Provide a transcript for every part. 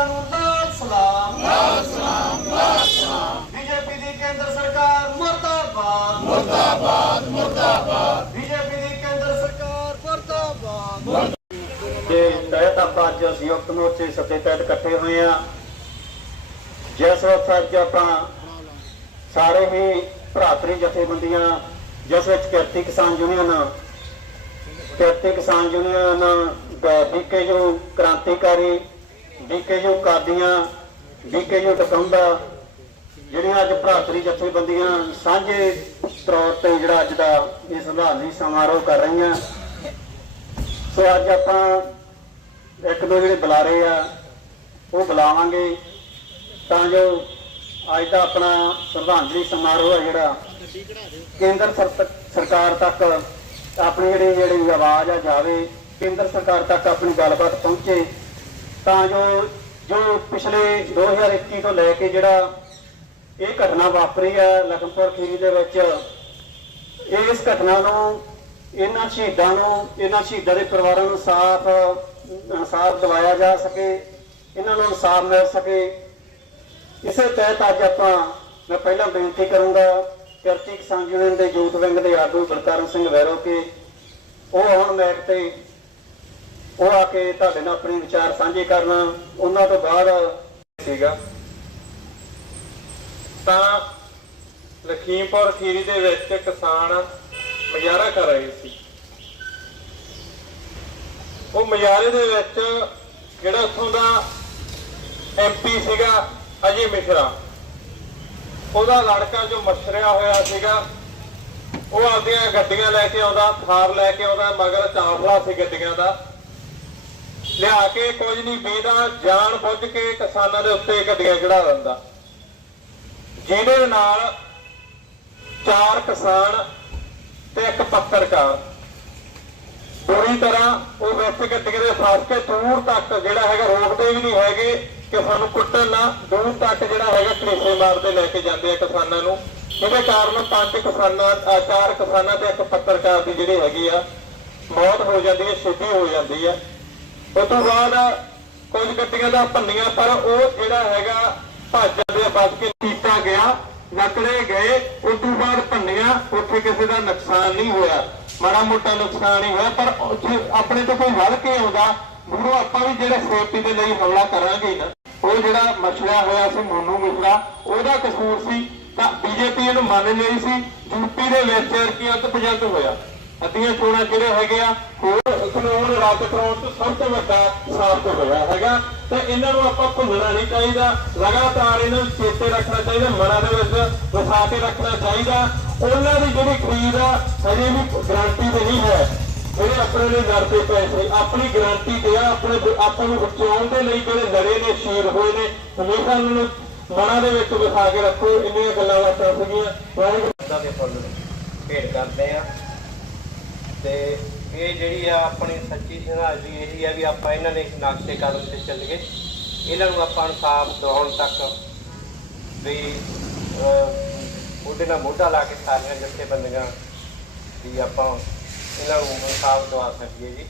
ਦੇ ਨੂੰ ਲਾਲ ਸਲਾਮ। ਲਾਲ ਸਲਾਮ ਲਾਲ ਸਲਾਮ ਬੀਜੇਪੀ ਦੀ ਕੇਂਦਰ ਸਰਕਾਰ ਮੁਰਦਾਬਾਦ। ਮੁਰਦਾਬਾਦ ਮੁਰਦਾਬਾਦ ਬੀਜੇਪੀ ਦੀ ਕੇਂਦਰ ਸਰਕਾਰ ਮੁਰਦਾਬਾਦ। ਤੇ ਤਹਿਤ ਆਪਾਂ ਅੱਜ ਸੰਯੁਕਤ ਮੋਰਚੇ ਸੱਤੇ ਤਹਿਤ ਇਕੱਠੇ ਹੋਏ ਆ ਜਿਸ ਵਕਤ ਅੱਜ ਆਪਾਂ ਸਾਰੇ ਹੀ ਭਰਾਤਰੀ ਜਥੇਬੰਦੀਆਂ, ਜਿਸ ਵਿੱਚ ਕਿਰਤੀ Kisan union, Kirti Kisan union BKU Krantikari BKU Qadian BKU ਟਕਾਉਂਦਾ, ਜਿਹੜੀਆਂ ਅੱਜ ਭਰਾਤਰੀ ਜਥੇਬੰਦੀਆਂ ਸਾਂਝੇ ਤੌਰ ਤੇ ਜਿਹੜਾ ਅੱਜ ਦਾ ਇਹ ਸੰਭਾਲਣੀ ਸਮਾਰੋਹ ਕਰ ਰਹੀਆਂ। ਸੋ ਅੱਜ ਆਪਾਂ ਇੱਕ ਦੋ ਜਿਹੜੇ ਬੁਲਾਰੇ ਆ, ਉਹ ਬੁਲਾਵਾਂਗੇ ਤਾਂ ਜੋ ਅੱਜ ਦਾ ਆਪਣਾ ਸ਼ਰਧਾਂਜਲੀ ਸਮਾਰੋਹ ਹੈ ਜਿਹੜਾ ਕੇਂਦਰ ਸਰ- ਸਰਕਾਰ ਤੱਕ ਆਪਣੀ ਜਿਹੜੀ ਜਿਹੜੀ ਆਵਾਜ਼ ਆ ਜਾਵੇ, ਕੇਂਦਰ ਸਰਕਾਰ ਤੱਕ ਆਪਣੀ ਗੱਲਬਾਤ ਪਹੁੰਚੇ। ਤਾਂ ਜੋ ਜੋ ਪਿਛਲੇ 2021 ਤੋਂ ਲੈ ਕੇ ਜਿਹੜਾ ਇਹ ਘਟਨਾ ਵਾਪਰੀ ਹੈ ਲਖਨਪੁਰ ਖੀਰੀ ਦੇ ਵਿੱਚ, ਇਸ ਘਟਨਾ ਨੂੰ, ਇਹਨਾਂ ਸ਼ਹੀਦਾਂ ਨੂੰ, ਇਹਨਾਂ ਸ਼ਹੀਦਾਂ ਦੇ ਪਰਿਵਾਰਾਂ ਨੂੰ ਸਾਫ਼ ਇਨਸਾਫ ਦਿਵਾਇਆ ਜਾ ਸਕੇ, ਇਹਨਾਂ ਨੂੰ ਇਨਸਾਫ ਮਿਲ ਸਕੇ। ਇਸੇ ਤਹਿਤ ਅੱਜ ਆਪਾਂ, ਮੈਂ ਪਹਿਲਾਂ ਬੇਨਤੀ ਕਰੂੰਗਾ ਕਿਰਤੀ ਕਿਸਾਨ ਯੂਨੀਅਨ ਦੇ ਯੂਥ ਵਿੰਗ ਦੇ ਆਗੂ ਬਲਕਰਨ ਸਿੰਘ ਵੈਰੋ ਕੇ ਉਹ ਆਉਣ ਮੈਕ ਤੇ ਉਹ ਆ ਕੇ ਤੁਹਾਡੇ ਨਾਲ ਆਪਣੇ ਵਿਚਾਰ ਸਾਂਝੇ ਕਰਨਾ, ਉਹਨਾਂ ਤੋਂ ਬਾਅਦ ਸੀਗਾ ਤਾਂ ਲਖੀਮਪੁਰ ਖੀਰੀ ਦੇ ਵਿੱਚ ਕਿਸਾਨ ਮਜ਼ਾਰਾ ਕਰ ਰਹੇ ਸੀ। ਉਹ ਮਜ਼ਾਰੇ ਦੇ ਵਿੱਚ ਜਿਹੜਾ ਉੱਥੋਂ ਦਾ ਐਮਪੀ ਸੀਗਾ, ਅਜੇ ਮਿਸ਼ਰਾ। ਉਹਦਾ ਲੜਕਾ ਜੋ ਮਛਰਿਆ ਹੋਇਆ ਸੀਗਾ, ਉਹ ਆਪਦੀਆਂ ਗੱਡੀਆਂ ਲੈ ਕੇ ਆਉਂਦਾ, ਥਾਰ ਲੈ ਕੇ ਆਉਂਦਾ, ਮਗਰ ਚਾਫਲਾ ਸੀ ਗੱਡੀਆਂ ਦਾ। ਲਿਆ ਕੇ ਕੁਝ ਨਹੀਂ ਬੀਦਾ ਜਾਣ ਬੁੱਝ ਕੇ ਕਿਸਾਨਾਂ ਦੇ ਉੱਤੇ ਗੱਡੀਆਂ ਚੜਾ ਦਿੰਦਾ। ਜਿਹਦੇ ਨਾਲ ਚਾਰ ਕਿਸਾਨ ਤੇ ਇੱਕ ਪੱਤਰਕਾਰ। ਪੂਰੀ ਤਰ੍ਹਾਂ ਉਹ ਵਿੱਚ ਗੱਡੀਆਂ ਦੇ ਫਸ ਕੇ ਦੂਰ ਤੱਕ ਜਿਹੜਾ ਹੈਗਾ ਰੋਕਦੇ ਵੀ ਨਹੀਂ ਹੈਗੇ ਕਿ ਸਾਨੂੰ ਕੁੱਟਣ ਨਾ, ਦੂਰ ਤੱਕ ਜਿਹੜਾ ਹੈਗਾ ਕਲੇਸ਼ੇ ਮਾਰਦੇ ਲੈ ਕੇ ਜਾਂਦੇ ਆ ਕਿਸਾਨਾਂ ਨੂੰ। ਇਹਦੇ ਕਾਰਨ ਪੰਜ ਕਿਸਾਨਾਂ ਚਾਰ ਕਿਸਾਨਾਂ ਤੇ ਇੱਕ ਪੱਤਰਕਾਰ ਦੀ ਜਿਹੜੀ ਹੈਗੀ ਆ, ਮੌਤ ਹੋ ਜਾਂਦੀ ਹੈ, ਛੇਤੀ ਹੋ ਜਾਂਦੀ ਹੈ। ਉਸ ਤੋਂ ਬਾਅਦ ਕੁਝ ਗੱਡੀਆਂ ਦਾ ਭੰਨੀਆਂ, ਪਰ ਉਹ ਜਿਹੜਾ ਹੈਗਾ ਭੱਜ ਜਾਂਦੇ ਆ ਕੇ ਕੀਤਾ ਗਿਆ, ਨਕੜੇ ਗਏ ਉਸ ਤੋਂ ਬਾਅਦ ਭੰਨੀਆਂ, ਉੱਥੇ ਕਿਸੇ ਦਾ ਨੁਕਸਾਨ ਨਹੀਂ ਹੋਇਆ। ਮਾੜਾ ਮੋਟਾ ਨੁਕਸਾਨ ਹੀ ਹੋਇਆ, ਪਰ ਆਪਣੇ ਤੋਂ ਕੋਈ ਵੱਲ ਕੇ ਆਉਂਦਾ ਮੂਰੋਂ ਆਪਾਂ ਵੀ ਜਿਹੜੇ ਸੇਫਟੀ ਦੇ ਲਈ ਹਮਲਾ ਕਰਾਂਗੇ ਨਾ, ਉਹ ਜਿਹੜਾ ਮਸਲਾ ਹੋਇਆ ਸੀ ਮੋਨੂ ਮਿਸ਼ਰਾ, ਉਹਦਾ ਕਸੂਰ ਸੀ, ਤਾਂ ਬੀਜੇਪੀ ਇਹਨੂੰ ਮੰਨ ਲਈ ਸੀ, ਯੂਪੀ ਦੇ ਵਿੱਚ ਕੀ ਅੰਤ ਪਜੰਤ ਹੋਇਆ। ਅੱਧੀਆਂ ਚੋਣਾਂ ਕਿਹੜੇ ਹੈਗੇ ਆ, ਹੋਰ ਕਾਨੂੰਨ ਰੱਦ ਕਰਾਉਣ ਤੋਂ ਸਭ ਤੋਂ ਵੱਡਾ ਸਾਬਤ ਹੋਇਆ ਹੈਗਾ। ਤੇ ਇਹਨਾਂ ਨੂੰ ਆਪਾਂ ਭੁੱਲਣਾ ਨਹੀਂ ਚਾਹੀਦਾ। ਲਗਾਤਾਰ ਇਹਨਾਂ ਨੂੰ ਚੇਤੇ ਰੱਖਣਾ ਚਾਹੀਦਾ, ਮਨਾਂ ਦੇ ਵਿੱਚ ਵਸਾ ਕੇ ਰੱਖਣਾ ਚਾਹੀਦਾ। ਉਹਨਾਂ ਦੀ ਜਿਹੜੀ ਖਰੀਦ ਆ, ਹਜੇ ਵੀ ਗਾਰੰਟੀ ਤੇ ਨਹੀਂ ਹੈ। ਜਿਹੜੇ ਆਪਣੇ ਲਈ ਲੜਦੇ ਪਏ ਸੀ, ਆਪਣੀ ਗਾਰੰਟੀ ਤੇ ਆ, ਆਪਣੇ ਆਪਾਂ ਨੂੰ ਬਚਾਉਣ ਦੇ ਲਈ ਜਿਹੜੇ ਲੜੇ ਨੇ, ਸ਼ਹੀਦ ਹੋਏ ਨੇ, ਹਮੇਸ਼ਾ ਉਹਨਾਂ ਨੂੰ ਮਨਾਂ ਦੇ ਵਿੱਚ ਵਸਾ ਕੇ ਰੱਖੋ। ਇੰਨੀਆਂ ਗੱਲਾਂ ਬਾਤਾਂ ਸੀਗੀਆਂ। ਵਾਹਿਗੁਰੂ। ਦਾ ਫੁੱਲ ਭੇਟ ਕਰਦੇ ਆ। ਤੇ ਇਹ ਜਿਹੜੀ ਆ ਆਪਣੀ ਸੱਚੀ ਸ਼ਰਧਾਂਜਲੀ ਇਹੀ ਆ ਵੀ ਆਪਾਂ ਇਹਨਾਂ ਦੇ ਨਕਸ਼ੇ ਕਦਮ ਤੇ ਚੱਲੀਏ। ਇਹਨਾਂ ਨੂੰ ਆਪਾਂ ਇਨਸਾਫ ਦਿਵਾਉਣ ਤੱਕ ਵੀ ਅਹ, ਉਹਦੇ ਨਾਲ ਮੋਢਾ ਲਾ ਕੇ ਸਾਰੀਆਂ ਜਥੇਬੰਦੀਆਂ ਵੀ ਆਪਾਂ ਇਹਨਾਂ ਨੂੰ ਇਨਸਾਫ ਦਵਾ ਸਕੀਏ ਜੀ।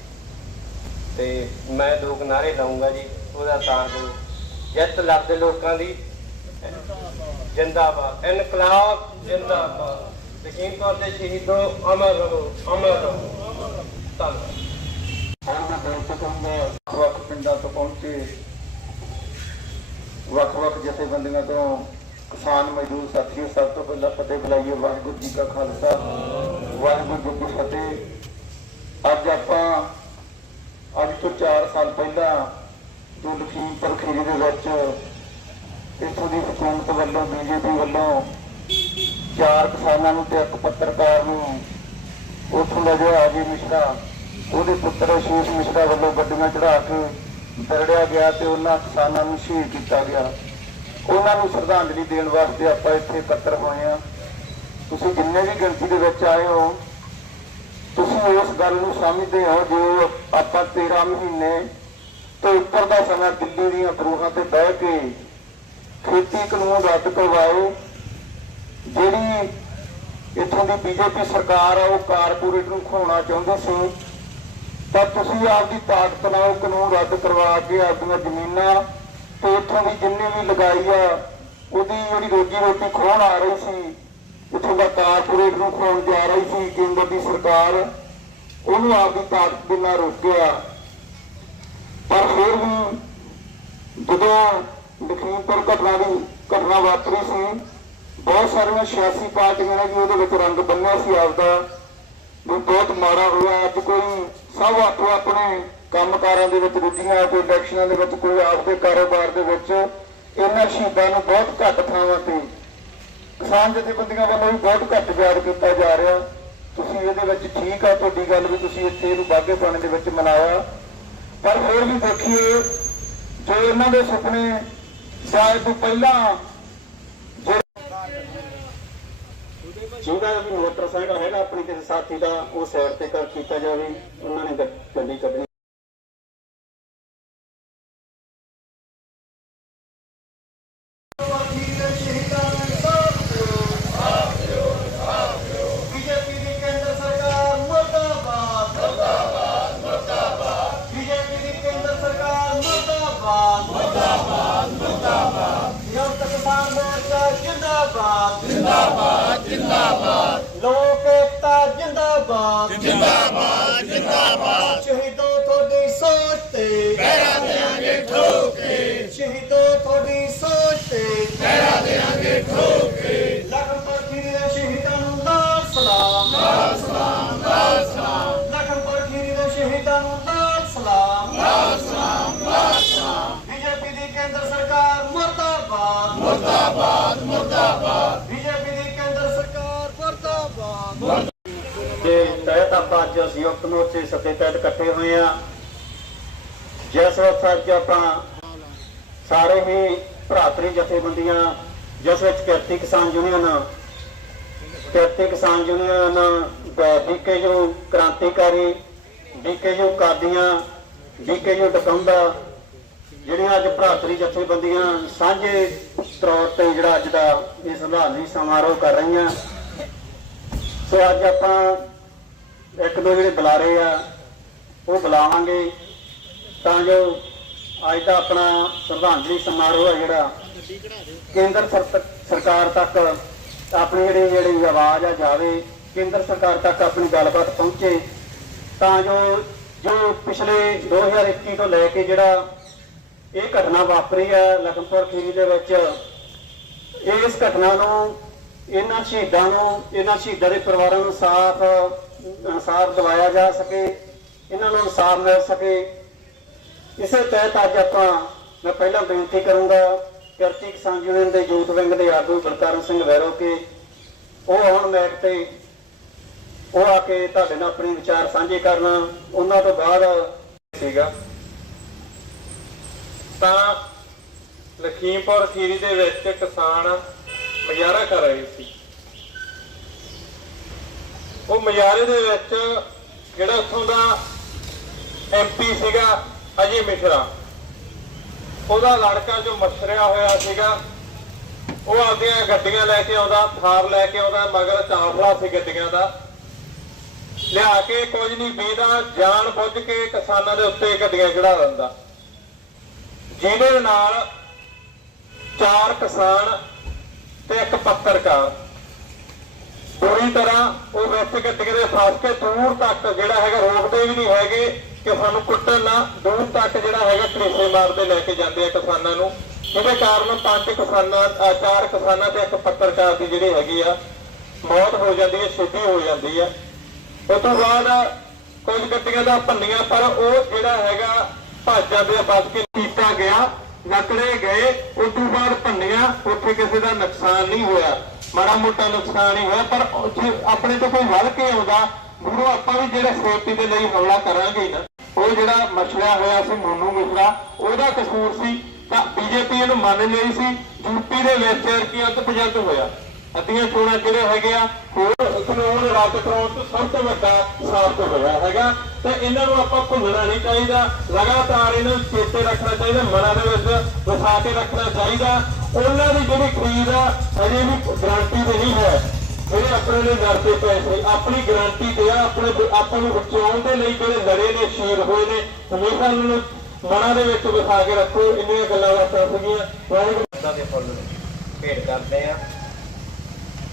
ਤੇ ਮੈਂ ਦੋ ਕਿਨਾਰੇ ਲਾਉਂਗਾ ਜੀ ਉਹਦਾ ਤਾਰ ਦੋ ਜਿੱਤ ਲੜਦੇ ਲੋਕਾਂ ਦੀ। ਜਿੰਦਾਬਾਦ। ਇਨਕਲਾਬ ਜਿੰਦਾਬਾਦ। ਯਕੀਨ ਤੌਰ ਤੇ ਸ਼ਹੀਦੋ ਅਮਰ ਰਹੋ ਅਮਰ ਰਹੋ। ਧੰਨਵਾਦ। ਉਹਨਾਂ ਬੇਨਤੀ ਕਰੂੰਗਾ ਵੱਖ ਪਿੰਡਾਂ ਤੋਂ ਪਹੁੰਚੇ ਵੱਖ-ਵੱਖ ਜਥੇਬੰਦੀਆਂ ਤੋਂ ਕਿਸਾਨ ਮਜ਼ਦੂਰ ਸਾਥੀਓ, ਸਭ ਤੋਂ ਪਹਿਲਾਂ ਫਤਿਹ ਬੁਲਾਈਏ ਵਾਹਿਗੁਰੂ ਜੀ ਕਾ ਖਾਲਸਾ, ਵਾਹਿਗੁਰੂ ਜੀ ਕੀ ਫਤਿਹ। ਅੱਜ ਆਪਾਂ, ਅੱਜ ਤੋਂ 4 ਸਾਲ ਪਹਿਲਾਂ ਜੋ ਲਖੀਮਪੁਰ ਖੀਰੀ ਦੇ ਵਿੱਚ ਇੱਥੋਂ ਦੀ ਹਕੂਮਤ ਵੱਲੋਂ, ਬੀਜੇਪੀ ਵੱਲੋਂ ਚਾਰ ਕਿਸਾਨਾਂ ਨੂੰ ਤੇ ਇੱਕ ਪੱਤਰਕਾਰ ਨੂੰ ਉੱਥੋਂ ਦਾ ਜਿਹੜਾ ਅਜੇ ਮਿਸ਼ਰਾ। ਉਹਦੇ ਪੁੱਤਰ ਅਸ਼ੀਸ਼ ਮਿਸ਼ਰਾ ਵੱਲੋਂ ਗੱਡੀਆਂ ਚੜਾ ਕੇ ਦਰੜਿਆ ਗਿਆ ਤੇ ਉਹਨਾਂ ਕਿਸਾਨਾਂ ਨੂੰ ਸ਼ਹੀਦ ਕੀਤਾ ਗਿਆ। ਉਹਨਾਂ ਨੂੰ ਸ਼ਰਧਾਂਜਲੀ ਦੇਣ ਵਾਸਤੇ ਆਪਾਂ ਇੱਥੇ ਇਕੱਤਰ ਹੋਏ ਆ ਤੁਸੀਂ ਜਿੰਨੇ ਵੀ ਗਿਣਤੀ ਦੇ ਵਿੱਚ ਆਏ ਹੋ, ਤੁਸੀਂ ਉਸ ਗੱਲ ਨੂੰ ਸਮਝਦੇ ਹੋ ਜੋ ਆਪਾਂ 13 ਮਹੀਨੇ ਤੋਂ ਉੱਪਰ ਦਾ ਸਮਾਂ ਦਿੱਲੀ ਦੀਆਂ ਬਰੂਹਾਂ ਤੇ ਬਹਿ ਕੇ ਖੇਤੀ ਕਾਨੂੰਨ ਰੱਦ ਕਰਵਾਏ ਜਿਹੜੀ ਇਥੋਂ ਦੀ ਬੀਜੇਪੀ ਸਰਕਾਰ ਆ, ਉਹ ਕਾਰਪੋਰੇਟ ਨੂੰ ਖੋਣਾ ਚਾਹੁੰਦੀ ਸੀ। ਤਾਂ ਤੁਸੀਂ ਆਪਦੀ ਤਾਕਤ ਨਾਲ ਕਾਨੂੰਨ ਰੱਦ ਕਰਵਾ ਕੇ ਆਪਣੀਆਂ ਜ਼ਮੀਨਾਂ ਤੇ ਇੱਥੋਂ ਦੀ ਜਿੰਨੀ ਵੀ ਲਗਾਈ ਆ, ਉਹਦੀ ਜਿਹੜੀ ਰੋਜੀ ਰੋਟੀ ਖੋਹਣ ਆ ਰਹੀ ਸੀ, ਇੱਥੋਂ ਦਾ ਕਾਰਪੋਰੇਟ ਨੂੰ ਖੋਣ ਜਾ ਰਹੀ ਸੀ, ਕੇਂਦਰ ਦੀ ਸਰਕਾਰ, ਉਹਨੂੰ ਆਪਦੀ ਤਾਕਤ ਦੇ ਨਾਲ ਰੋਕਿਆ ਪਰ ਫਿਰ ਵੀ ਜਦੋਂ ਲਖੀਮਪੁਰ ਘਟਨਾ ਦੀ ਘਟਨਾ ਵਾਪਰੀ ਸੀ ਬਹੁਤ ਸਾਰੀਆਂ ਸਿਆਸੀ ਪਾਰਟੀਆਂ ਨੇ ਵੀ ਉਹਦੇ ਵਿੱਚ ਰੰਗ ਬੰਨਿਆ ਸੀ ਆਪਦਾ। ਵੀ ਬਹੁਤ ਮਾੜਾ ਹੋਇਆ। ਅੱਜ ਕੋਈ ਸਭ ਆਪੋ ਆਪਣੇ ਕੰਮਕਾਰਾਂ ਦੇ ਵਿੱਚ ਰੁੱਝੀਆਂ, ਕੋਈ ਇਲੈਕਸ਼ਨਾਂ ਦੇ ਵਿੱਚ, ਕੋਈ ਆਪਦੇ ਕਾਰੋਬਾਰ ਦੇ ਵਿੱਚ ਇਹਨਾਂ ਸ਼ਹੀਦਾਂ ਨੂੰ ਬਹੁਤ ਘੱਟ ਥਾਵਾਂ ਤੇ ਕਿਸਾਨ ਜਥੇਬੰਦੀਆਂ ਵੱਲੋਂ ਵੀ ਬਹੁਤ ਘੱਟ ਪਿਆਰ ਕੀਤਾ ਜਾ ਰਿਹਾ। ਤੁਸੀਂ ਇਹਦੇ ਵਿੱਚ ਠੀਕ ਆ, ਤੁਹਾਡੀ ਗੱਲ ਵੀ ਤੁਸੀਂ ਇੱਥੇ ਇਹਨੂੰ ਬਾਗੇ ਪਾਣੀ ਦੇ ਵਿੱਚ ਮਨਾਇਆ। ਪਰ ਹੋਰ ਵੀ ਦੇਖੀਏ, ਜੋ ਇਹਨਾਂ ਦੇ ਸੁਪਨੇ ਸ਼ਾਇਦ ਤੋਂ ਪਹਿਲਾਂ ਜਿਹਦਾ ਵੀ ਮੋਟਰਸਾਈਕਲ ਹੈਗਾ, ਆਪਣੇ ਕਿਸੇ ਸਾਥੀ ਦਾ ਉਹ ਸਾਈਡ ਤੇ ਕਰ ਕੀਤਾ ਜਾਵੇ, ਉਹਨਾਂ ਨੇ ਗੱਡੀ ਕੱਢਣੀ ਮੋਰਚਾ ਜਿੰਦਾਬਾਦ। ਜਿੰਦਾਬਾਦ ਜਿੰਦਾਬਾਦ। ਲੋਕ ਏਕਤਾ ਜਿੰਦਾਬਾਦ। ਜਿੰਦਾਬਾਦ ਜਿੰਦਾਬਾਦ। ਮੁਰਦਾਬਾਦ ਮੁਰਦਾਬਾਦ। ਬੀਜੇਪੀ ਦੀ ਕੇਂਦਰ ਸਰਕਾਰ ਮੁਰਦਾਬਾਦ। ਦੇ ਤਹਿਤ ਆਪਾਂ ਅੱਜ ਸੰਯੁਕਤ ਮੋਰਚੇ ਸੱਤੇ ਤਹਿਤ ਇਕੱਠੇ ਹੋਏ ਆ ਜਿਸ ਵਕਤ ਅੱਜ ਆਪਾਂ ਸਾਰੇ ਹੀ ਭਰਾਤਰੀ ਜਥੇਬੰਦੀਆਂ, ਜਿਸ ਵਿੱਚ ਕਿਰਤੀ ਕਿਸਾਨ ਯੂਨੀਅਨ, ਕਿਰਤੀ ਕਿਸਾਨ ਯੂਨੀਅਨ, ਡੀਕੇਯੂ ਕ੍ਰਾਂਤੀਕਾਰੀ, ਡੀਕੇਯੂ ਕਾਦੀਆਂ, ਡੀਕੇਯੂ ਟਕੰਦਾ ਜਿਹੜੀਆਂ ਅੱਜ ਭਰਾਤਰੀ ਜਥੇਬੰਦੀਆਂ ਸਾਂਝੇ ਤੌਰ ਤੇ ਜਿਹੜਾ ਅੱਜ ਦਾ ਇਹ ਸੰਭਾਲਣੀ ਸਮਾਰੋਹ ਕਰ ਰਹੀਆਂ। ਸੋ ਅੱਜ ਆਪਾਂ ਇੱਕ ਦੋ ਜਿਹੜੇ ਬੁਲਾਰੇ ਆ, ਉਹ ਬੁਲਾਵਾਂਗੇ ਤਾਂ ਜੋ ਅੱਜ ਦਾ ਆਪਣਾ ਸ਼ਰਧਾਂਜਲੀ ਸਮਾਰੋਹ ਹੈ ਜਿਹੜਾ, ਕੇਂਦਰ ਸਰਤ- ਸਰਕਾਰ ਤੱਕ ਆਪਣੀ ਜਿਹੜੀ ਜਿਹੜੀ ਆਵਾਜ਼ ਆ ਜਾਵੇ, ਕੇਂਦਰ ਸਰਕਾਰ ਤੱਕ ਆਪਣੀ ਗੱਲਬਾਤ ਪਹੁੰਚੇ। ਤਾਂ ਜੋ ਜੋ ਪਿਛਲੇ 2021 ਤੋਂ ਲੈ ਕੇ ਜਿਹੜਾ ਇਹ ਘਟਨਾ ਵਾਪਰੀ ਹੈ ਲਖਨਪੁਰ ਖੀਰੀ ਦੇ ਵਿੱਚ। ਇਸ ਘਟਨਾ ਨੂੰ, ਇਹਨਾਂ ਸ਼ਹੀਦਾਂ ਨੂੰ, ਇਹਨਾਂ ਸ਼ਹੀਦਾਂ ਦੇ ਪਰਿਵਾਰਾਂ ਨੂੰ ਸਾਫ਼ ਇਨਸਾਫ ਦਿਵਾਇਆ ਜਾ ਸਕੇ, ਇਹਨਾਂ ਨੂੰ ਇਨਸਾਫ ਮਿਲ ਸਕੇ। ਇਸੇ ਤਹਿਤ ਅੱਜ ਆਪਾਂ, ਮੈਂ ਪਹਿਲਾਂ ਬੇਨਤੀ ਕਰੂੰਗਾ ਕਿਰਤੀ ਕਿਸਾਨ ਯੂਨੀਅਨ ਦੇ ਯੂਥ ਵਿੰਗ ਦੇ ਆਗੂ ਬਲਕਰਨ ਸਿੰਘ ਵੈਰੋ ਕੇ, ਉਹ ਆਉਣ ਮੈਕ ਤੇ, ਉਹ ਆ ਕੇ ਤੁਹਾਡੇ ਨਾਲ ਆਪਣੇ ਵਿਚਾਰ ਸਾਂਝੇ ਕਰਨਾ। ਉਹਨਾਂ ਤੋਂ ਬਾਅਦ ਸੀਗਾ। ਤਾਂ ਲਖੀਮਪੁਰ ਖੀਰੀ ਦੇ ਵਿੱਚ ਕਿਸਾਨ ਮਜ਼ਾਰਾ ਕਰ ਰਹੇ ਸੀ। ਉਹ ਮਜ਼ਾਰੇ ਦੇ ਵਿੱਚ ਜਿਹੜਾ ਉੱਥੋਂ ਦਾ ਐਮਪੀ ਸੀਗਾ ਅਜੇ ਮਿਸ਼ਰਾ, ਉਹਦਾ ਲੜਕਾ ਜੋ ਮਛਰਿਆ ਹੋਇਆ ਸੀਗਾ, ਉਹ ਆਪਦੀਆਂ ਗੱਡੀਆਂ ਲੈ ਕੇ ਆਉਂਦਾ, ਥਾਰ ਲੈ ਕੇ ਆਉਂਦਾ, ਮਗਰ ਚਾਫਲਾ ਸੀ ਗੱਡੀਆਂ ਦਾ। ਲਿਆ ਕੇ ਕੁਝ ਨਹੀਂ ਬੀਦਾ ਜਾਣ ਬੁੱਝ ਕੇ ਕਿਸਾਨਾਂ ਦੇ ਉੱਤੇ ਗੱਡੀਆਂ ਚੜਾ ਦਿੰਦਾ। ਜਿਹਦੇ ਨਾਲ ਚਾਰ ਕਿਸਾਨ ਤੇ ਇੱਕ ਪੱਤਰਕਾਰ। ਪੂਰੀ ਤਰ੍ਹਾਂ ਉਹ ਵਿੱਚ ਗੱਡੀਆਂ ਫਸ ਕੇ ਦੂਰ ਤੱਕ ਜਿਹੜਾ ਹੈਗਾ ਰੋਕਦੇ ਵੀ ਨਹੀਂ ਹੈਗੇ ਕਿ ਸਾਨੂੰ ਕੁੱਟਣ ਨਾ, ਦੂਰ ਤੱਕ ਜਿਹੜਾ ਹੈਗਾ ਕਲੇਸ਼ੇ ਮਾਰਦੇ ਲੈ ਕੇ ਜਾਂਦੇ ਆ ਕਿਸਾਨਾਂ ਨੂੰ। ਇਹਦੇ ਕਾਰਨ ਪੰਜ ਕਿਸਾਨਾਂ ਚਾਰ ਕਿਸਾਨਾਂ ਤੇ ਇੱਕ ਪੱਤਰਕਾਰ ਦੀ ਜਿਹੜੀ ਹੈਗੀ ਆ, ਮੌਤ ਹੋ ਜਾਂਦੀ ਹੈ, ਛੇਤੀ ਹੋ ਜਾਂਦੀ ਹੈ। ਉਸ ਤੋਂ ਬਾਅਦ ਕੁਝ ਗੱਡੀਆਂ ਦਾ ਭੰਨੀਆਂ, ਪਰ ਉਹ ਜਿਹੜਾ ਹੈਗਾ ਭਾਜਾ ਜਾਂਦੇ ਆ ਕੇ ਕੀਤਾ ਗਿਆ, ਨਕਲੇ ਗਏ ਉਸ ਤੋਂ ਬਾਅਦ ਭੰਨੀਆਂ, ਉੱਥੇ ਕਿਸੇ ਦਾ ਨੁਕਸਾਨ ਨਹੀਂ ਹੋਇਆ। ਮਾੜਾ ਮੋਟਾ ਨੁਕਸਾਨ ਹੀ ਹੋਇਆ, ਪਰ ਉੱਥੇ ਆਪਣੇ ਤੋਂ ਕੋਈ ਵੱਧ ਕੇ ਆਉਂਦਾ? ਮੂਰੋਂ ਆਪਾਂ ਵੀ ਜਿਹੜਾ ਸੇਫਟੀ ਦੇ ਲਈ ਹਮਲਾ ਕਰਾਂਗੇ ਨਾ, ਉਹ ਜਿਹੜਾ ਮਛਲਿਆ ਹੋਇਆ ਸੀ ਮੋਨੂ ਮਿਸ਼ਰਾ, ਉਹਦਾ ਕਸੂਰ ਸੀ। ਤਾਂ ਬੀਜੇਪੀ ਇਹਨੂੰ ਮੰਨ ਲਈ ਸੀ, ਯੂਪੀ ਦੇ ਵਿੱਚ ਕੀ ਅੱਤ ਪਜੰਤ ਹੋਇਆ। ਅੱਧੀਆਂ ਚੋਣਾਂ ਜਿਹੜੇ ਹੈਗੇ ਆ? ਹੋਰ ਕਾਨੂੰਨ ਰੱਦ ਕਰਾਉਣ ਤੋਂ ਸਭ ਤੋਂ ਵੱਡਾ ਸਾਬਤ ਹੋਇਆ ਹੈਗਾ। ਤੇ ਇਹਨਾਂ ਨੂੰ ਆਪਾਂ ਭੁੱਲਣਾ ਨਹੀਂ ਚਾਹੀਦਾ। ਲਗਾਤਾਰ ਇਹਨਾਂ ਨੂੰ ਚੇਤੇ ਰੱਖਣਾ ਚਾਹੀਦਾ, ਮਨਾਂ ਦੇ ਵਿੱਚ ਵਸਾ ਕੇ ਰੱਖਣਾ ਚਾਹੀਦਾ। ਉਹਨਾਂ ਦੀ ਜਿਹੜੀ ਖਰੀਦ ਆ ਅਜੇ ਵੀ ਗਾਰੰਟੀ ਤੇ ਨਹੀਂ ਹੈ। ਜਿਹੜੇ ਆਪਣੇ ਲਈ ਲੜਦੇ ਪਏ ਸੀ, ਆਪਣੀ ਗਰੰਟੀ ਤੇ ਆ, ਆਪਣੇ ਆਪਾਂ ਨੂੰ ਬਚਾਉਣ ਦੇ ਲਈ ਜਿਹੜੇ ਲੜੇ ਨੇ, ਸ਼ਹੀਦ ਹੋਏ ਨੇ, ਹਮੇਸ਼ਾ ਉਹਨਾਂ ਨੂੰ ਮਨਾਂ ਦੇ ਵਿੱਚ ਵਸਾ ਕੇ ਰੱਖੋ। ਇੰਨੀਆਂ ਗੱਲਾਂ ਬਾਤਾਂ ਸੀਗੀਆਂ। ਵਾਹਿਗੁਰੂ ਉਹਨਾਂ ਦੇ ਫੁੱਲ ਭੇਟ ਕਰਦੇ ਆ।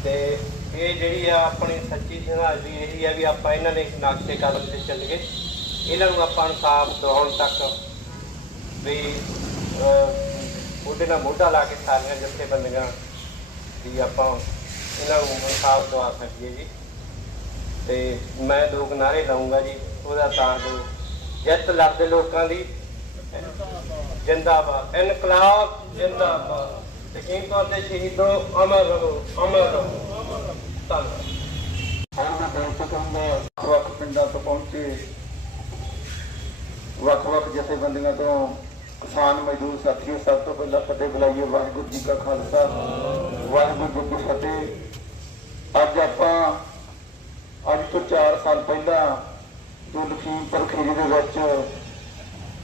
ਤੇ ਇਹ ਜਿਹੜੀ ਆ ਆਪਣੀ ਸੱਚੀ ਸ਼ਰਧਾਂਜਲੀ ਇਹੀ ਆ ਵੀ ਆਪਾਂ ਇਹਨਾਂ ਦੇ ਨਕਸ਼ੇ ਕਦਮ ਤੇ ਚੱਲੀਏ। ਇਹਨਾਂ ਨੂੰ ਆਪਾਂ ਇਨਸਾਫ ਦਿਵਾਉਣ ਤੱਕ ਵੀ ਅਹ, ਉਹਦੇ ਨਾਲ ਮੋਢਾ ਲਾ ਕੇ ਸਾਰੀਆਂ ਜਥੇਬੰਦੀਆਂ ਵੀ ਆਪਾਂ ਇਹਨਾਂ ਨੂੰ ਇਨਸਾਫ ਦਵਾ ਸਕੀਏ ਜੀ। ਤੇ ਮੈਂ ਦੋ ਕਿਨਾਰੇ ਲਾਉਂਗਾ ਜੀ ਉਹਦਾ ਤਾਂ ਜੋ ਜਿੱਤ ਲੜਦੇ ਲੋਕਾਂ ਦੀ। ਜਿੰਦਾਬਾਦ। ਇਨਕਲਾਬ ਜਿੰਦਾਬਾਦ। ਤਕੀਮ ਦੇ ਸ਼ਹੀਦੋ ਅਮਰ ਰਹੋ ਅਮਰ ਰਹੋ ਧੰਨਵਾਦ। ਹੁਣ ਮੈਂ ਵੱਖ ਪਿੰਡਾਂ ਤੋਂ ਪਹੁੰਚੇ ਵੱਖ-ਵੱਖ ਜਥੇਬੰਦੀਆਂ ਤੋਂ ਕਿਸਾਨ ਮਜ਼ਦੂਰ ਸਾਥੀਓ, ਸਭ ਤੋਂ ਪਹਿਲਾਂ ਫਤਿਹ ਬੁਲਾਈਏ ਵਾਹਿਗੁਰੂ ਜੀ ਕਾ ਖਾਲਸਾ, ਵਾਹਿਗੁਰੂ ਜੀ ਕੀ ਫਤਿਹ। ਅੱਜ ਆਪਾਂ, ਅੱਜ ਤੋਂ 4 ਸਾਲ ਪਹਿਲਾਂ ਜੋ ਲਖੀਮਪੁਰ ਖੀਰੀ ਦੇ ਵਿੱਚ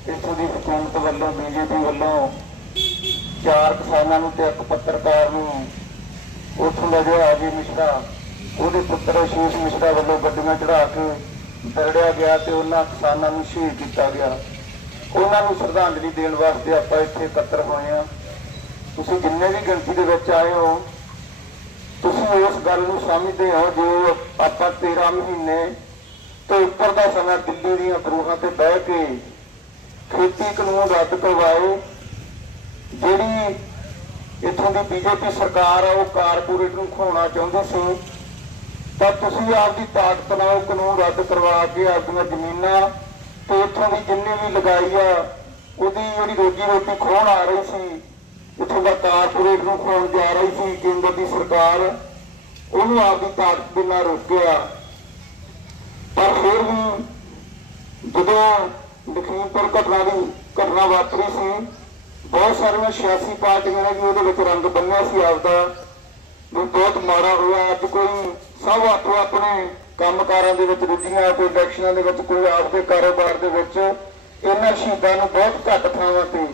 ਇਥੋਂ ਦੀ ਹਕੂਮਤ ਵੱਲੋਂ, ਬੀਜੇਪੀ ਵੱਲੋਂ ਚਾਰ ਕਿਸਾਨਾਂ ਨੂੰ ਤੇ ਇੱਕ ਪੱਤਰਕਾਰ ਨੂੰ ਉੱਥੋਂ ਦਾ ਜਿਹੜਾ ਅਜੇ ਮਿਸ਼ਰਾ, ਉਹਦੇ ਪੁੱਤਰ ਅਸ਼ੀਸ਼ ਮਿਸ਼ਰਾ ਵੱਲੋਂ ਗੱਡੀਆਂ ਚੜਾ ਕੇ ਦਰੜਿਆ ਗਿਆ ਤੇ ਉਹਨਾਂ ਕਿਸਾਨਾਂ ਨੂੰ ਸ਼ਹੀਦ ਕੀਤਾ ਗਿਆ। ਉਹਨਾਂ ਨੂੰ ਸ਼ਰਧਾਂਜਲੀ ਦੇਣ ਵਾਸਤੇ ਆਪਾਂ ਇੱਥੇ ਇਕੱਤਰ ਹੋਏ ਆ ਤੁਸੀਂ ਜਿੰਨੇ ਵੀ ਗਿਣਤੀ ਦੇ ਵਿੱਚ ਆਏ ਹੋ, ਤੁਸੀਂ ਉਸ ਗੱਲ ਨੂੰ ਸਮਝਦੇ ਹੋ ਜੋ ਆਪਾਂ 13 ਮਹੀਨੇ ਤੋਂ ਉੱਪਰ ਦਾ ਸਮਾਂ ਦਿੱਲੀ ਦੀਆਂ ਗਰੂਹਾਂ ਤੇ ਬਹਿ ਕੇ ਖੇਤੀ ਕਾਨੂੰਨ ਰੱਦ ਕਰਵਾਏ ਜਿਹੜੀ ਇਥੋਂ ਦੀ ਬੀਜੇਪੀ ਸਰਕਾਰ ਆ, ਉਹ ਕਾਰਪੋਰੇਟ ਨੂੰ ਖੋਣਾ ਚਾਹੁੰਦੀ ਸੀ। ਤਾਂ ਤੁਸੀਂ ਆਪਦੀ ਤਾਕਤ ਨਾਲ ਕਾਨੂੰਨ ਰੱਦ ਕਰਵਾ ਕੇ ਆਪਦੀਆਂ ਜ਼ਮੀਨਾਂ ਤੇ ਇੱਥੋਂ ਦੀ ਜਿੰਨੀ ਵੀ ਲਗਾਈ ਆ, ਉਹਦੀ ਜਿਹੜੀ ਰੋਜੀ ਰੋਟੀ ਖੋਣ ਆ ਰਹੀ ਸੀ, ਇੱਥੋਂ ਦਾ ਕਾਰਪੋਰੇਟ ਨੂੰ ਖੋਣ ਜਾ ਰਹੀ ਸੀ, ਕੇਂਦਰ ਦੀ ਸਰਕਾਰ, ਉਹਨੂੰ ਆਪਦੀ ਤਾਕਤ ਦੇ ਨਾਲ ਰੋਕਿਆ। ਪਰ ਫਿਰ ਵੀ ਜਦੋਂ ਲਖੀਮਪੁਰ ਘਟਨਾ ਦੀ ਘਟਨਾ ਵਾਪਰੀ ਸੀ ਬਹੁਤ ਸਾਰੀਆਂ ਸਿਆਸੀ ਪਾਰਟੀਆਂ ਨੇ ਵੀ ਉਹਦੇ ਵਿੱਚ ਰੰਗ ਬੰਨਿਆ ਸੀ ਆਪਦਾ। ਵੀ ਬਹੁਤ ਮਾੜਾ ਹੋਇਆ। ਅੱਜ ਕੋਈ ਸਭ ਆਪੋ ਆਪਣੇ ਕੰਮਕਾਰਾਂ ਦੇ ਵਿੱਚ ਰੁੱਝੀਆਂ, ਕੋਈ ਇਲੈਕਸ਼ਨਾਂ ਦੇ ਵਿੱਚ, ਕੋਈ ਆਪਦੇ ਕਾਰੋਬਾਰ ਦੇ ਵਿੱਚ। ਇਹਨਾਂ ਸ਼ਹੀਦਾਂ ਨੂੰ ਬਹੁਤ ਘੱਟ ਥਾਵਾਂ ਤੇ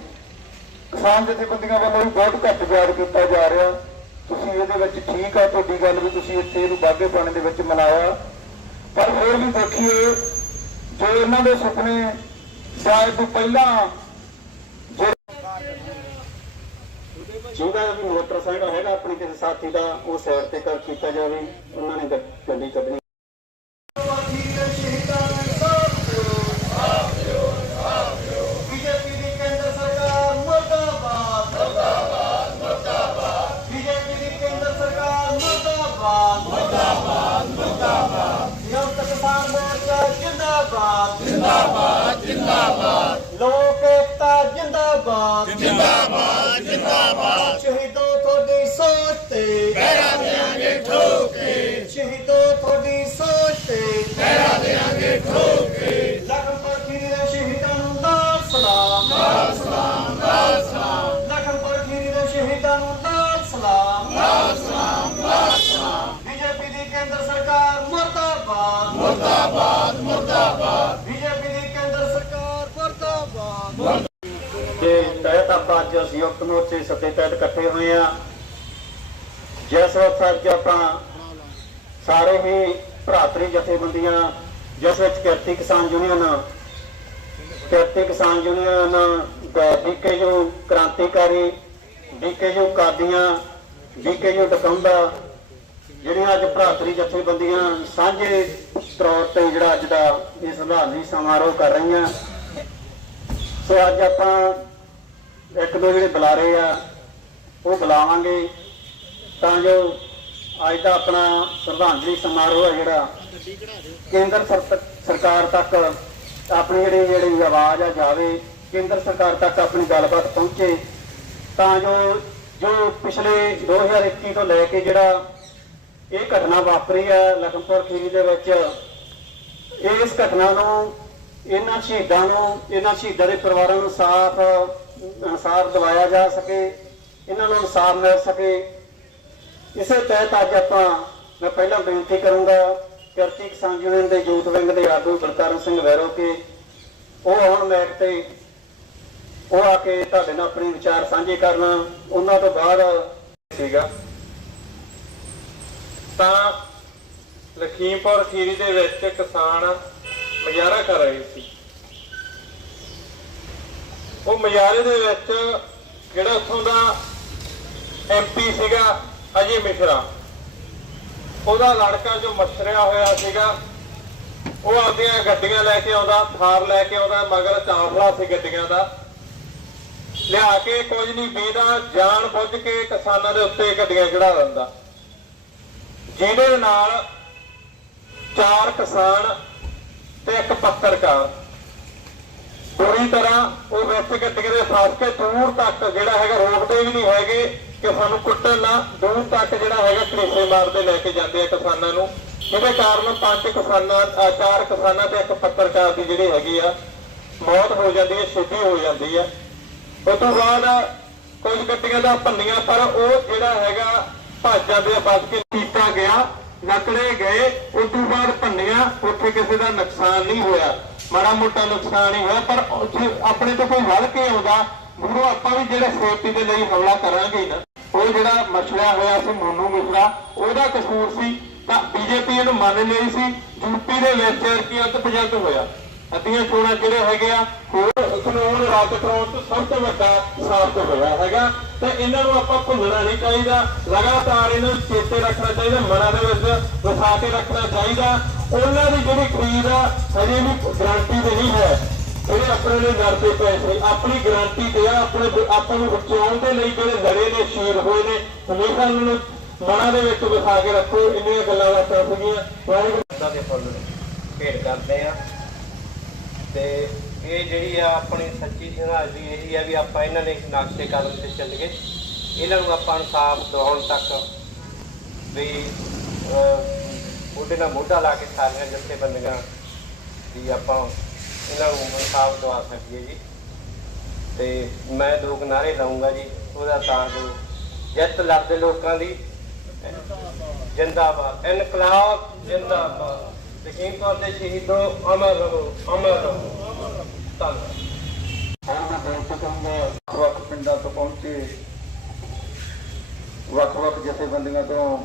ਕਿਸਾਨ ਜਥੇਬੰਦੀਆਂ ਵੱਲੋਂ ਵੀ ਬਹੁਤ ਘੱਟ ਯਾਦ ਕੀਤਾ ਜਾ ਰਿਹਾ। ਤੁਸੀਂ ਇਹਦੇ ਵਿੱਚ ਠੀਕ ਆ, ਤੁਹਾਡੀ ਗੱਲ ਵੀ ਤੁਸੀਂ ਇੱਥੇ ਇਹਨੂੰ ਬਾਗੇ ਪਾਣੇ ਦੇ ਵਿੱਚ ਮਨਾਇਆ। ਪਰ ਹੋਰ ਵੀ ਦੇਖੀਏ, ਜੋ ਇਹਨਾਂ ਦੇ ਸੁਪਨੇ ਸ਼ਾਇਦ ਤੋਂ ਪਹਿਲਾਂ ਜਿਹਦਾ ਵੀ ਮੋਟਰਸਾਈਕਲ ਹੈਗਾ, ਆਪਣੇ ਕਿਸੇ ਸਾਥੀ ਦਾ, ਉਹ ਸਾਈਡ ਤੇ ਕਰ ਕੀਤਾ ਜਾਵੇ, ਉਹਨਾਂ ਨੇ ਗੱਡ- ਗੱਡੀ ਕੱਢਣੀ ਸੰਯੁਕਤ ਮੋਰਚੇ ਸੱਤੇ ਤਹਿਤ ਇਕੱਠੇ ਹੋਏ ਆ ਜਿਸ ਵਕਤ ਅੱਜ ਆਪਾਂ ਸਾਰੇ ਹੀ ਭਰਾਤਰੀ ਜਥੇਬੰਦੀਆਂ, ਜਿਸ ਵਿੱਚ ਕਿਰਤੀ ਕਿਸਾਨ ਯੂਨੀਅਨ ਕਿਰਤੀ ਕਿਸਾਨ ਯੂਨੀਅਨ ਡੀਕੇਯੂ ਕ੍ਰਾਂਤੀਕਾਰੀ, ਡੀਕੇਯੂ ਕਾਦੀਆਂ, ਡੀਕੇਯੂ ਡਕੌਂਦਾ ਜਿਹੜੀਆਂ ਅੱਜ ਭਰਾਤਰੀ ਜਥੇਬੰਦੀਆਂ ਸਾਂਝੇ ਤੌਰ ਤੇ ਜਿਹੜਾ ਅੱਜ ਦਾ ਇਹ ਸੰਭਾਲਨੀ ਸਮਾਰੋਹ ਕਰ ਰਹੀਆਂ। ਸੋ ਅੱਜ ਆਪਾਂ ਇੱਕ ਦੋ ਜਿਹੜੇ ਬੁਲਾਰੇ ਆ, ਉਹ ਬੁਲਾਵਾਂਗੇ ਤਾਂ ਜੋ ਅੱਜ ਦਾ ਆਪਣਾ ਸ਼ਰਧਾਂਜਲੀ ਸਮਾਰੋਹ ਹੈ ਜਿਹੜਾ, ਕੇਂਦਰ ਸਰਕਾਰ ਤੱਕ ਆਪਣੀ ਜਿਹੜੀ ਜਿਹੜੀ ਆਵਾਜ਼ ਆ ਜਾਵੇ, ਕੇਂਦਰ ਸਰਕਾਰ ਤੱਕ ਆਪਣੀ ਗੱਲਬਾਤ ਪਹੁੰਚੇ, ਤਾਂ ਜੋ ਜੋ ਪਿਛਲੇ 2021 ਤੋਂ ਲੈ ਕੇ ਜਿਹੜਾ ਇਹ ਘਟਨਾ ਵਾਪਰੀ ਹੈ ਲਖਨਪੁਰ ਖੀਰੀ ਦੇ ਵਿੱਚ, ਇਸ ਘਟਨਾ ਨੂੰ ਇਹਨਾਂ ਸ਼ਹੀਦਾਂ ਨੂੰ, ਇਹਨਾਂ ਸ਼ਹੀਦਾਂ ਦੇ ਪਰਿਵਾਰਾਂ ਨੂੰ ਸਾਫ਼ ਇਨਸਾਫ ਦਿਵਾਇਆ ਜਾ ਸਕੇ, ਇਹਨਾਂ ਨੂੰ ਇਨਸਾਫ ਮਿਲ ਸਕੇ। ਇਸੇ ਤਹਿਤ ਅੱਜ ਆਪਾਂ, ਮੈਂ ਪਹਿਲਾਂ ਬੇਨਤੀ ਕਰੂੰਗਾ ਕਿਰਤੀ ਕਿਸਾਨ ਯੂਨੀਅਨ ਦੇ ਯੂਥ ਵਿੰਗ ਦੇ ਆਗੂ ਬਲਕਰਨ ਸਿੰਘ ਵੈਰੋ ਕੇ, ਉਹ ਆਉਣ ਮੈਕ ਤੇ, ਉਹ ਆ ਕੇ ਤੁਹਾਡੇ ਨਾਲ ਆਪਣੇ ਵਿਚਾਰ ਸਾਂਝੇ ਕਰਨਾ। ਉਹਨਾਂ ਤੋਂ ਬਾਅਦ ਸੀਗਾ। ਤਾਂ ਲਖੀਮਪੁਰ ਖੀਰੀ ਦੇ ਵਿੱਚ ਕਿਸਾਨ ਮੁਜ਼ਾਹਰਾ ਕਰ ਰਹੇ ਸੀ। ਉਹ ਮੁਜ਼ਾਹਰੇ ਦੇ ਵਿੱਚ ਜਿਹੜਾ ਉੱਥੋਂ ਦਾ ਐਮਪੀ ਸੀਗਾ? ਅਜੇ ਮਿਸ਼ਰਾ। ਉਹਦਾ ਲੜਕਾ ਜੋ ਮਛਰਿਆ ਹੋਇਆ ਸੀਗਾ, ਉਹ ਆਪਦੀਆਂ ਗੱਡੀਆਂ ਲੈ ਕੇ ਆਉਂਦਾ, ਥਾਰ ਲੈ ਕੇ ਆਉਂਦਾ, ਮਗਰ ਚਾਂਫਲਾ ਸੀ ਗੱਡੀਆਂ ਦਾ। ਲਿਆ ਕੇ ਕੁਝ ਨਹੀਂ ਬੀਦਾ ਜਾਣ ਬੁੱਝ ਕੇ ਕਿਸਾਨਾਂ ਦੇ ਉੱਤੇ ਗੱਡੀਆਂ ਚੜਾ ਦਿੰਦਾ। ਜਿਹਦੇ ਨਾਲ ਚਾਰ ਕਿਸਾਨ ਤੇ ਇੱਕ ਪੱਤਰਕਾਰ। ਪੂਰੀ ਤਰ੍ਹਾਂ ਉਹ ਵਿੱਚ ਗੱਡੀਆਂ ਦੇ ਫਸ ਕੇ ਦੂਰ ਤੱਕ ਜਿਹੜਾ ਹੈਗਾ ਰੋਕਦੇ ਵੀ ਨਹੀਂ ਹੈਗੇ ਕਿ ਸਾਨੂੰ ਕੁੱਟਣ ਨਾ, ਦੂਰ ਤੱਕ ਜਿਹੜਾ ਹੈਗਾ ਕਲੇਸ਼ੇ ਮਾਰਦੇ ਲੈ ਕੇ ਜਾਂਦੇ ਆ ਕਿਸਾਨਾਂ ਨੂੰ। ਇਹਦੇ ਕਾਰਨ ਪੰਜ ਕਿਸਾਨਾਂ ਚਾਰ ਕਿਸਾਨਾਂ ਤੇ ਇੱਕ ਪੱਤਰਕਾਰ ਦੀ ਜਿਹੜੀ ਹੈਗੀ ਆ, ਮੌਤ ਹੋ ਜਾਂਦੀ ਹੈ, ਛੇਤੀ ਹੋ ਜਾਂਦੀ ਹੈ। ਉਸ ਤੋਂ ਬਾਅਦ ਕੁਝ ਗੱਡੀਆਂ ਦਾ ਭੰਨੀਆਂ, ਪਰ ਉਹ ਜਿਹੜਾ ਹੈਗਾ ਭੱਜ ਜਾਂਦੇ ਆ ਬਚ ਕੇ ਕੀਤਾ ਗਿਆ ਨਕੜੇ ਗਏ, ਉਸ ਤੋਂ ਬਾਅਦ ਭੰਨੀਆਂ, ਉੱਥੇ ਕਿਸੇ ਦਾ ਨੁਕਸਾਨ ਨਹੀਂ ਹੋਇਆ। ਮਾੜਾ ਮੋਟਾ ਨੁਕਸਾਨ ਹੀ ਹੋਇਆ, ਪਰ ਉੱਥੇ ਆਪਣੇ ਤੋਂ ਕੋਈ ਵੱਧ ਕੇ ਆਉਂਦਾ ਮੂਰੋਂ ਆਪਾਂ ਵੀ ਜਿਹੜੇ ਸੇਫਟੀ ਦੇ ਲਈ ਹਮਲਾ ਕਰਾਂਗੇ ਨਾ, ਉਹ ਜਿਹੜਾ ਮਛਲਿਆ ਹੋਇਆ ਸੀ ਮੋਨੂ ਮਿਸ਼ਰਾ, ਉਹਦਾ ਕਸੂਰ ਸੀ, ਤਾਂ ਬੀਜੇਪੀ ਇਹਨੂੰ ਮੰਨ ਲਈ ਸੀ ਯੂਪੀ ਦੇ ਵਿੱਚ ਕੀ ਅੱਤ ਪਜੰਤ ਹੋਇਆ। ਅੱਧੀਆਂ ਚੋਣਾਂ ਜਿਹੜੇ ਹੈਗੇ ਆ? ਹੋਰ ਕਾਨੂੰਨ ਰੱਦ ਕਰਾਉਣ ਤੋਂ ਸਭ ਤੋਂ ਵੱਡਾ ਸਾਬਤ ਹੋਇਆ ਹੈਗਾ। ਤੇ ਇਹਨਾਂ ਨੂੰ ਆਪਾਂ ਭੁੱਲਣਾ ਨਹੀਂ ਚਾਹੀਦਾ। ਲਗਾਤਾਰ ਇਹਨਾਂ ਨੂੰ ਚੇਤੇ ਰੱਖਣਾ ਚਾਹੀਦਾ, ਮਨਾਂ ਦੇ ਵਿੱਚ ਵਸਾ ਕੇ ਰੱਖਣਾ ਚਾਹੀਦਾ। ਉਹਨਾਂ ਦੀ ਜਿਹੜੀ ਖਰੀਦ ਆ, ਹਜੇ ਵੀ ਗਾਰੰਟੀ ਤੇ ਨਹੀਂ ਹੈ। ਜਿਹੜੇ ਆਪਣੇ ਲਈ ਲੜਦੇ ਪਏ ਸੀ, ਆਪਣੀ ਗਾਰੰਟੀ ਤੇ ਆ, ਆਪਣੇ ਆਪਾਂ ਨੂੰ ਬਚਾਉਣ ਦੇ ਲਈ ਜਿਹੜੇ ਲੜੇ ਨੇ, ਸ਼ਹੀਦ ਹੋਏ ਨੇ, ਹਮੇਸ਼ਾ ਉਹਨਾਂ ਨੂੰ ਮਨਾਂ ਦੇ ਵਿੱਚ ਵਸਾ ਕੇ ਰੱਖੋ। ਇੰਨੀਆਂ ਗੱਲਾਂ ਬਾਤਾਂ ਸੀਗੀਆਂ। ਵਾਹਿਗੁਰੂ ਉਹਨਾਂ ਦੇ ਫੁੱਲ ਭੇਟ ਕਰਦੇ ਆ। ਤੇ ਇਹ ਜਿਹੜੀ ਆ ਆਪਣੀ ਸੱਚੀ ਸੰਘਰਸ਼ ਇਹੀ ਆ ਵੀ ਆਪਾਂ ਇਹਨਾਂ ਦੇ ਨਕਸ਼ੇ ਕਦਮ ਤੇ ਚੱਲੀਏ। ਇਹਨਾਂ ਨੂੰ ਆਪਾਂ ਇਨਸਾਫ ਦਿਵਾਉਣ ਤੱਕ ਵੀ ਮੋਢੇ ਨਾਲ ਮੋਢਾ ਲਾ ਕੇ ਸਾਰੀਆਂ ਜਥੇਬੰਦੀਆਂ ਵੀ ਆਪਾਂ ਇਹਨਾਂ ਨੂੰ ਇਨਸਾਫ ਦਵਾ ਸਕੀਏ ਜੀ। ਤੇ ਮੈਂ ਦੋ ਕਿਨਾਰੇ ਲਾਉਂਗਾ ਜੀ, ਉਹਦਾ ਤਾਂ ਜੋ ਜਿੱਤ ਲੜਦੇ ਲੋਕਾਂ ਦੀ। ਜਿੰਦਾਬਾਦ। ਇਨਕਲਾਬ ਜਿੰਦਾਬਾਦ। ਲਖੀਮਪੁਰ ਦੇ ਸ਼ਹੀਦੋ ਅਮਰ ਰਹੋ ਅਮਰ ਰਹੋ ਧੰਨਵਾਦ। ਹੁਣ ਮੈਂ ਬੇਨਤੀ ਕਰੂੰਗਾ ਵੱਖ ਪਿੰਡਾਂ ਤੋਂ ਪਹੁੰਚੇ, ਵੱਖ-ਵੱਖ ਜਥੇਬੰਦੀਆਂ ਤੋਂ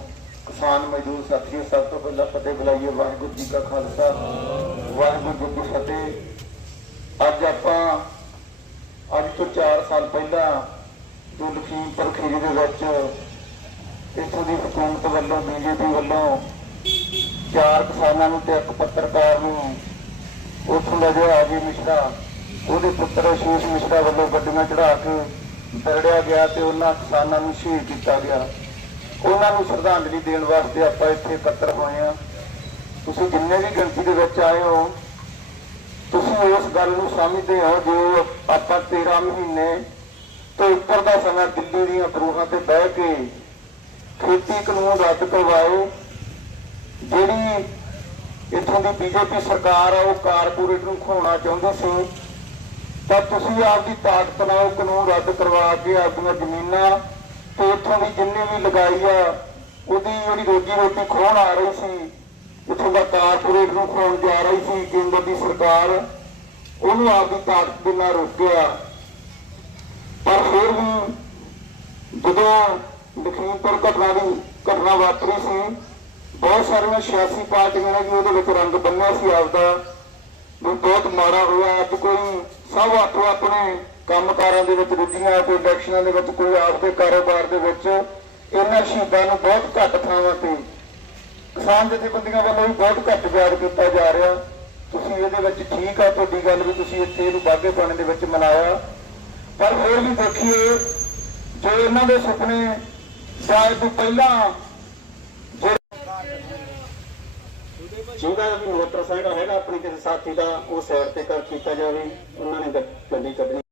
ਕਿਸਾਨ ਮਜ਼ਦੂਰ ਸਾਥੀਓ, ਸਭ ਤੋਂ ਪਹਿਲਾਂ ਫਤਿਹ ਬੁਲਾਈਏ ਵਾਹਿਗੁਰੂ ਜੀ ਕਾ ਖਾਲਸਾ, ਵਾਹਿਗੁਰੂ ਜੀ ਕੀ ਫਤਿਹ। ਅੱਜ ਆਪਾਂ, ਅੱਜ ਤੋਂ 4 ਸਾਲ ਪਹਿਲਾਂ ਜੋ ਲਖੀਮਪੁਰ ਖੀਰੀ ਦੇ ਵਿੱਚ ਇਥੋਂ ਦੀ ਹਕੂਮਤ ਵੱਲੋਂ, ਬੀਜੇਪੀ ਵੱਲੋਂ ਚਾਰ ਕਿਸਾਨਾਂ ਨੂੰ ਤੇ ਇੱਕ ਪੱਤਰਕਾਰ ਨੂੰ ਉੱਥੋਂ ਦਾ ਜਿਹੜਾ ਅਜੇ ਮਿਸ਼ਰਾ, ਉਹਦੇ ਪੁੱਤਰ ਅਸ਼ੀਸ਼ ਮਿਸ਼ਰਾ ਵੱਲੋਂ ਗੱਡੀਆਂ ਚੜਾ ਕੇ ਦਰੜਿਆ ਗਿਆ ਤੇ ਉਹਨਾਂ ਕਿਸਾਨਾਂ ਨੂੰ ਸ਼ਹੀਦ ਕੀਤਾ ਗਿਆ। ਉਹਨਾਂ ਨੂੰ ਸ਼ਰਧਾਂਜਲੀ ਦੇਣ ਵਾਸਤੇ ਆਪਾਂ ਇੱਥੇ ਇਕੱਤਰ ਹੋਏ ਆ ਤੁਸੀਂ ਜਿੰਨੇ ਵੀ ਗਿਣਤੀ ਦੇ ਵਿੱਚ ਆਏ ਹੋ, ਤੁਸੀਂ ਉਸ ਗੱਲ ਨੂੰ ਸਮਝਦੇ ਹੋ ਜੋ ਆਪਾਂ 13 ਮਹੀਨੇ ਤੋਂ ਉੱਪਰ ਦਾ ਸਮਾਂ ਦਿੱਲੀ ਦੀਆਂ ਬਰੂਹਾਂ ਤੇ ਬਹਿ ਕੇ ਖੇਤੀ ਕਾਨੂੰਨ ਰੱਦ ਕਰਵਾਏ ਜਿਹੜੀ ਇਥੋਂ ਦੀ ਬੀਜੇਪੀ ਸਰਕਾਰ ਆ, ਉਹ ਕਾਰਪੋਰੇਟ ਨੂੰ ਖੋਣਾ ਚਾਹੁੰਦੀ ਸੀ। ਤਾਂ ਤੁਸੀਂ ਆਪਦੀ ਤਾਕਤ ਨਾਲ ਕਾਨੂੰਨ ਰੱਦ ਕਰਵਾ ਕੇ ਆਪਣੀਆਂ ਜ਼ਮੀਨਾਂ ਤੇ ਇੱਥੋਂ ਦੀ ਜਿੰਨੀ ਵੀ ਲਗਾਈ ਆ, ਉਹਦੀ ਜਿਹੜੀ ਰੋਜੀ ਰੋਟੀ ਖੋਣ ਆ ਰਹੀ ਸੀ, ਇੱਥੋਂ ਦਾ ਕਾਰਪੋਰੇਟ ਨੂੰ ਖੋਣ ਜਾ ਰਹੀ ਸੀ, ਕੇਂਦਰ ਦੀ ਸਰਕਾਰ, ਉਹਨੂੰ ਆਪਦੀ ਤਾਕਤ ਦੇ ਨਾਲ ਰੋਕਿਆ। ਪਰ ਫਿਰ ਵੀ ਜਦੋਂ ਲਖੀਮਪੁਰ ਘਟਨਾ ਦੀ ਘਟਨਾ ਵਾਪਰੀ ਸੀ ਬਹੁਤ ਸਾਰੀਆਂ ਸਿਆਸੀ ਪਾਰਟੀਆਂ ਨੇ ਵੀ ਉਹਦੇ ਵਿੱਚ ਰੰਗ ਬੰਨਿਆ ਸੀ ਆਪਦਾ। ਵੀ ਬਹੁਤ ਮਾੜਾ ਹੋਇਆ। ਅੱਜ ਕੋਈ ਸਭ ਆਪੋ ਆਪਣੇ ਕੰਮਕਾਰਾਂ ਦੇ ਵਿੱਚ ਰੁੱਝੀਆਂ, ਕੋਈ ਇਲੈਕਸ਼ਨਾਂ ਦੇ ਵਿੱਚ, ਕੋਈ ਆਪਦੇ ਕਾਰੋਬਾਰ ਦੇ ਵਿੱਚ ਇਹਨਾਂ ਸ਼ਹੀਦਾਂ ਨੂੰ ਬਹੁਤ ਘੱਟ ਥਾਵਾਂ ਤੇ ਕਿਸਾਨ ਜਥੇਬੰਦੀਆਂ ਵੱਲੋਂ ਵੀ ਬਹੁਤ ਘੱਟ ਯਾਦ ਕੀਤਾ ਜਾ ਰਿਹਾ। ਤੁਸੀਂ ਇਹਦੇ ਵਿੱਚ ਠੀਕ ਆ, ਤੁਹਾਡੀ ਗੱਲ ਵੀ ਤੁਸੀਂ ਇੱਥੇ ਇਹਨੂੰ ਬਾਗੇ ਪਾਣੇ ਦੇ ਵਿੱਚ ਮਨਾਇਆ ਪਰ ਹੋਰ ਵੀ ਦੇਖੀਏ, ਜੋ ਇਹਨਾਂ ਦੇ ਸੁਪਨੇ ਸ਼ਾਇਦ ਪਹਿਲਾਂ ਜਿਹਦਾ ਵੀ ਮੋਟਰਸਾਈਕਲ ਹੈਗਾ, ਆਪਣੇ ਕਿਸੇ ਸਾਥੀ ਦਾ, ਉਹ ਸਾਈਡ ਤੇ ਕਰ ਕੀਤਾ ਜਾਵੇ, ਉਹਨਾਂ ਨੇ ਗੱਡੀ ਕੱਢਣੀ